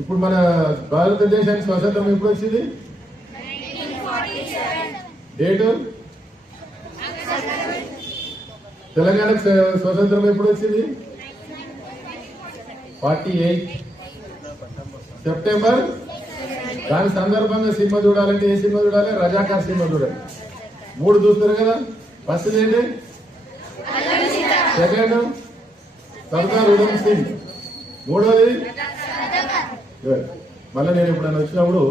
ఇప్పుడు మన భారతదేశానికి స్వతంత్రం ఎప్పుడు వచ్చింది? డేటు తెలంగాణకు స్వతంత్రం ఎప్పుడు వచ్చింది? ఫార్టీ ఎయిట్ సెప్టెంబర్ దాని సందర్భంగా సినిమా చూడాలంటే ఏ సినిమా చూడాలి? రజాకార్ సినిమా చూడాలి. మూడు చూస్తారు కదా. ఫస్ట్ ఏంటి? సెకండ్ సర్దార్ ఉధమ్ సింగ్. మూడోది? గుడ్. మళ్ళీ నేను ఎప్పుడైనా వచ్చినప్పుడు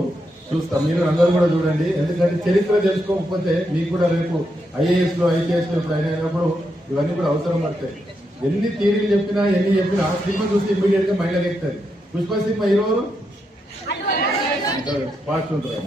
చూస్తాం. మీరు అందరూ కూడా చూడండి. ఎందుకంటే చరిత్ర తెలుసుకోకపోతే మీకు కూడా రేపు ఐఏఎస్లో ఐపీఎస్లో ఇప్పుడు అయినప్పుడు ఇవన్నీ కూడా అవసరం పడతాయి. ఎన్ని థీరీలు చెప్పినా ఎన్ని చెప్పినా సినిమా చూస్తే ఇమ్మీడియట్గా మైండ్ ఎక్కుతుంది పుష్ప సినిమా హీరో ఫాస్ట్ ఉంటారు